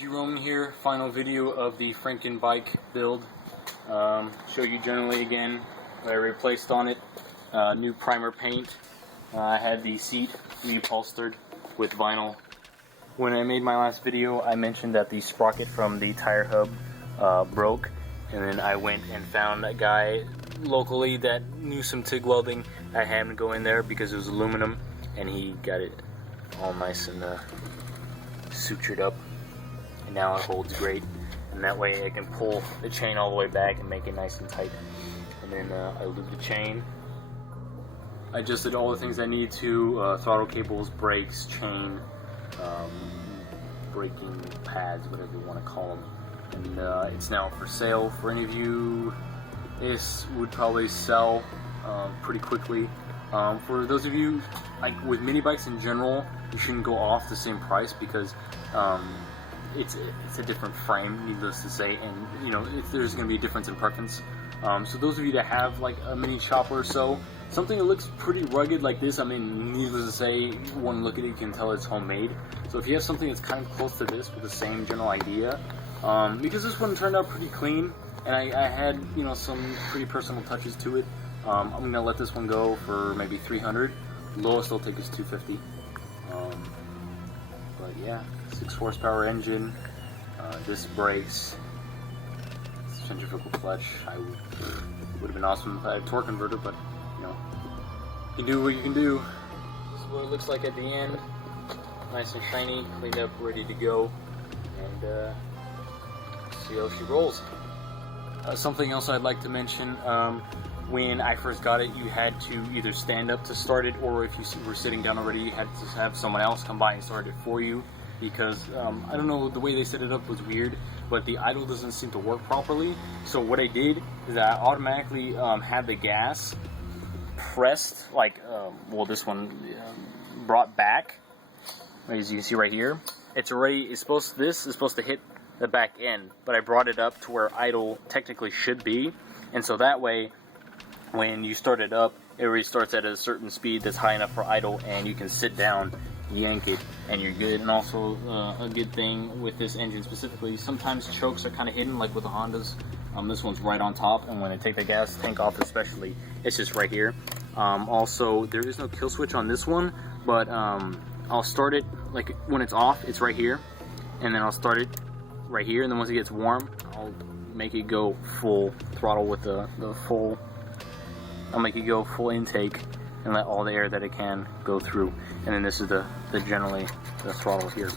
Jerome here, final video of the FRANKENBIKE build. Show you generally again what I replaced on it. New primer paint. I had the seat reupholstered with vinyl. When I made my last video, I mentioned that the sprocket from the tire hub broke, and then I went and found a guy locally that knew some TIG welding. I had him go in there because it was aluminum, and he got it all nice and sutured up, and now it holds great, and that way I can pull the chain all the way back and make it nice and tight. And then I lube the chain. I just did all the things I need to, throttle cables, brakes, chain, braking pads, whatever you want to call them. And it's now for sale. For any of you, this would probably sell pretty quickly. For those of you, like with mini bikes in general, you shouldn't go off the same price because it's a different frame, needless to say, and you know there's going to be a difference in preference. So those of you that have like a mini chopper or so, something that looks pretty rugged like this, I mean, needless to say, one look at it you can tell it's homemade. So if you have something that's kind of close to this with the same general idea, because this one turned out pretty clean, and I had, you know, some pretty personal touches to it. I'm gonna let this one go for maybe 300. Lowest I'll take is 250. But yeah, 6 horsepower engine, disc brakes, centrifugal clutch. Would have been awesome if I had a torque converter, but you know, you do what you can do. This is what it looks like at the end. Nice and shiny, cleaned up, ready to go, and see how she rolls. Something else I'd like to mention. When I first got it, you had to either stand up to start it, or if you were sitting down already, you had to have someone else come by and start it for you, because I don't know, the way they set it up was weird, but the idle doesn't seem to work properly. So what I did is I automatically had the gas pressed, like, well, this one brought back, as you can see right here. This is supposed to hit the back end, but I brought it up to where idle technically should be, and so that way, when you start it up, it restarts at a certain speed that's high enough for idle, and you can sit down, yank it, and you're good. And also, a good thing with this engine specifically, sometimes chokes are kind of hidden, like with the Hondas. This one's right on top, and when I take the gas tank off especially, it's just right here. Also, there is no kill switch on this one, but I'll start it, like when it's off, it's right here, and then I'll start it right here, and then once it gets warm, I'll make it go full throttle with the full. I'll make it go full intake and let all the air that it can go through. And then this is generally the throttle here.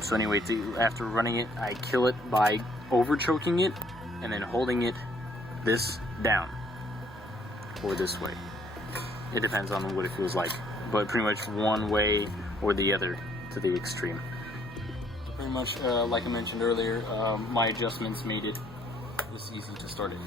So anyway, after running it, I kill it by over choking it and then holding it this down or this way. It depends on what it feels like, but pretty much one way or the other to the extreme. Pretty much, like I mentioned earlier, my adjustments made it this easy to start it.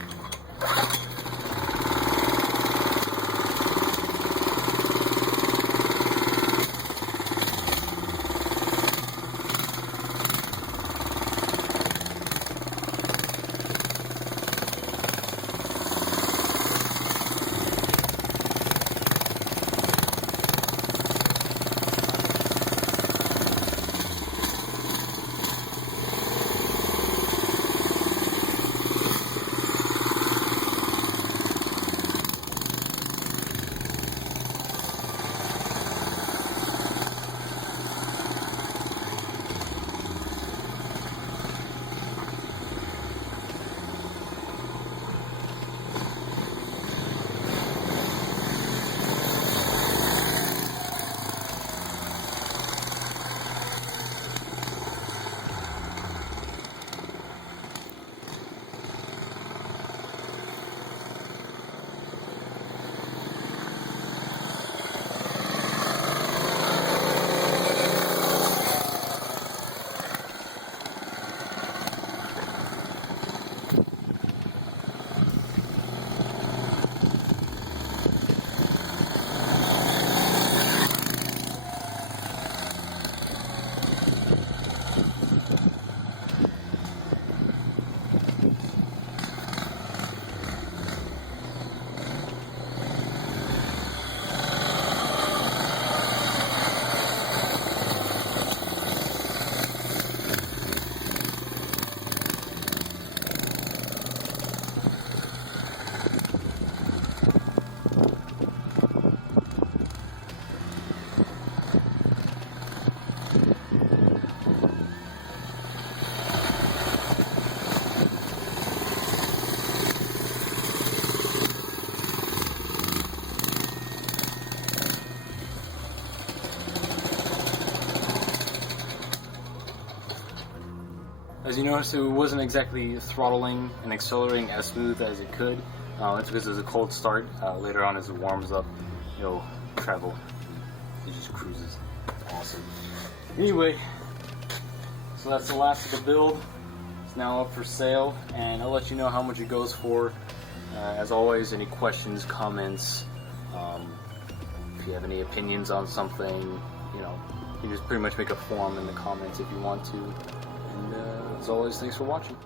As you noticed, it wasn't exactly throttling and accelerating as smooth as it could. That's because it was a cold start. Later on, as it warms up, it'll travel. It just cruises. Awesome. Anyway, so that's the last of the build. It's now up for sale, and I'll let you know how much it goes for. As always, any questions, comments, if you have any opinions on something, you know, you can just pretty much make a form in the comments if you want to. And as always, thanks for watching.